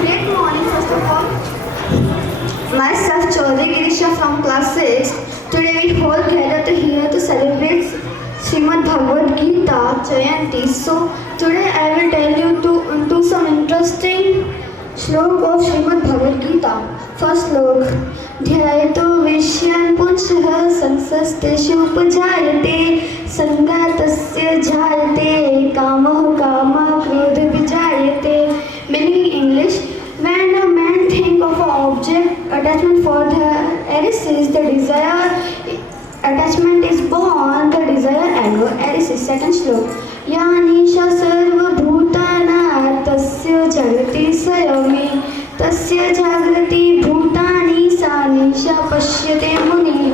Good morning, first of all. Myself, Chaudhary Girisha from class 6. Today we all gathered here to celebrate Srimad Bhagavad Gita Jayanti. So today I will tell you to, to some interesting slok of Srimad Gita. First श्लोक ध्यायतो विषयान् पुंसः संसस्तेषु उपजायते सङ्गातस्य जायते कामः कामः क्रोध विजायते Meaning in English, when a man think of an object, attachment for the eresis, the desire attachment is born, the desire anger, eresis. Second श्लोक यानीशा सर्वभूतानां तस्य जगति स्वयमे तस्य जागृति भूतानि सा निशा पश्यते मुनिः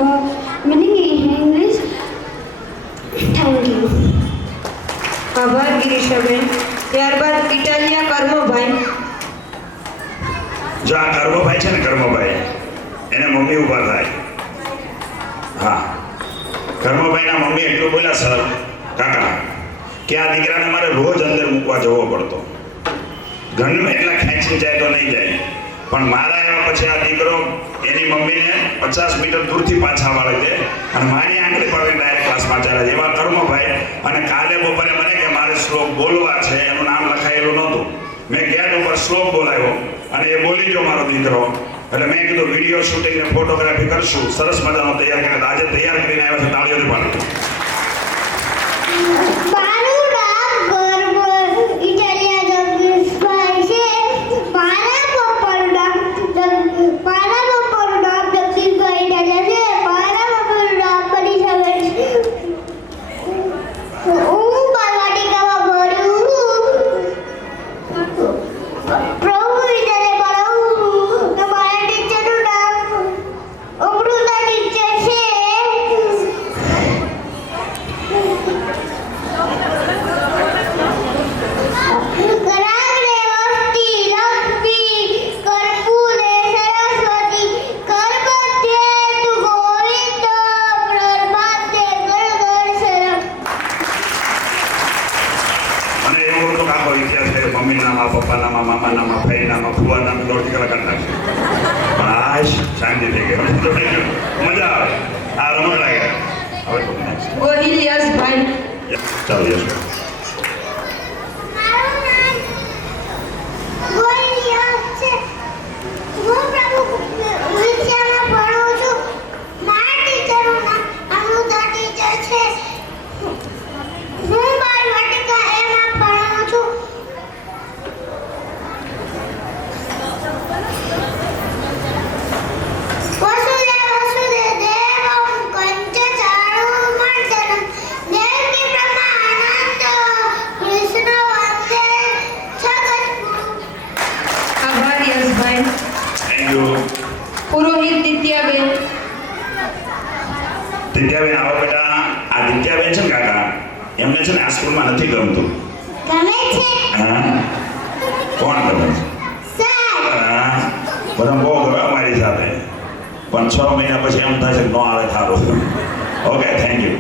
Meaning in English, thank you. આભાર ગિરીશાબેન ત્યારબાદ ઇટાલિયા કર્મભાઈ જો આ કર્મભાઈ છે ને કર્મભાઈ એને મમ્મી ઊભા થાય હા કર્મભાઈના મમ્મી એટલું બોલ્યા સર કાકા કે આ દીકરાને મારે રોજ અંદર મૂકવા જવો પડતો ઘરનું એટલા ખેંચી જાય તો નહીં જાય પણ મારા એવા પછી આ દીકરો એની મમ્મીને પચાસ મીટર દૂરથી પાછા વાળે છે. અને મારી આંગળી પકડી ડાયરેક્ટ ક્લાસમાં ચાલે એવા કર્મભાઈ અને કાલે બપોરે મને કે મારે શ્લોક બોલવા છે. એનું નામ લખાયેલું નહોતું. મેં ગેટ ઉપર શ્લોક બોલાવ્યો. અને એ બોલી ગયો મારો દીકરો. એટલે મેં કીધું, વીડિયો શૂટિંગ ને ફોટોગ્રાફી કરશું. સરસ મજાનો તૈયાર. કરીને આજે તૈયાર કરીને આવ્યો છે, તાળીઓથી પણ મારું નામ ગર્વ ઇટાલિયા જગદીશભાઈ છે મારા પપ્પાનું નામ જગ- મારા પપ્પાનું નામ જગદીશભાઈ ઇટાલિયા છે મારા પપ્પાનું નામ મનીષાબેન છે હું બાલવાટિકામાં ભણ્યું પ્રભુ વિદ્યાલય ભણું તો મારા ટીચરનું નામ અમૃતા ટીચર છે કરાગ્રે વસ્તી લક્ષ્મી કર્પૂરે સરસ્વતી કરમધ્યે તુ ગોવિંદ પ્રભાતે ગણગણ મને એવું હતું કે આખો ઇતિહાસ છે મમ્મી નામાં પપ્પા નામાં મામા નામાં ભાઈ નામાં ફુવા નામ દોઢ કલાક કરી નાખશે પણ આ શાંતિ થઈ ગઈ હવે તો થઈ ગયું મજા આવે આ રમત લાગે હવે તો next. ગોહિલ યશભાઈ ચાલો યશ મારું નામ ગોરિયા છે હું પ્રભુ વિદ્યામાં ભણું છું મારા ટીચરનું નામ અમૃતા ટીચર છે હું બાલવાટિકા એમાં ભણું છું વસુદેવ વસુદેવ દેવમ કંચચારુમર્દનમ દેવકી બ્રહ્માનંદ કૃષ્ણ વંદે જગદ્ગુરુ આભાર યશભાઈ થેન્ક યુ પુરોહિત દિત્યાબેન. દિત્યાબેન આવો બેટા. આ દિત્યાબેન છે ને કાકા એમને છે ને આ સ્કૂલમાં નથી ગમતું. ગમે છે? હા? કોણ ગમે છે? સર. બધા બહુ ગમે અમારી સાથે. પણ છ મહિના પછી એમ થાય છે કે ન આવે સારું ઓકે થેન્ક યુ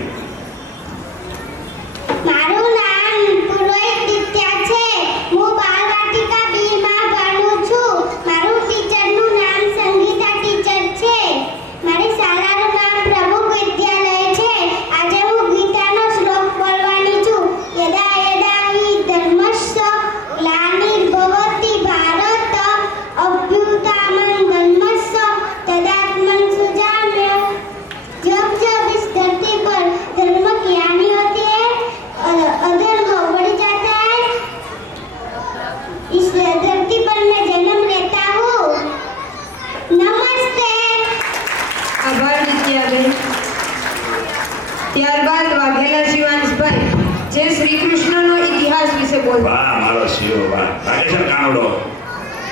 બોલ વાહ મારો શિવ વાહ. લાગે છે કાનડો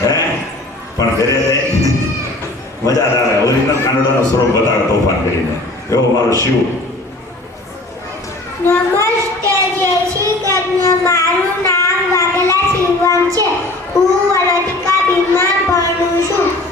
હે? પણ ઘરે મજા આવે. ઓરિજિનલ કાનુડાનો સ્વરૂપ બતાવે તોફાન કરીને. એવો મારો શિવ. નમસ્તે જય શ્રી કૃષ્ણ. મારું નામ વાઘેલા શિવમ છે. હું વલટિકા બીમાં ભણું છું.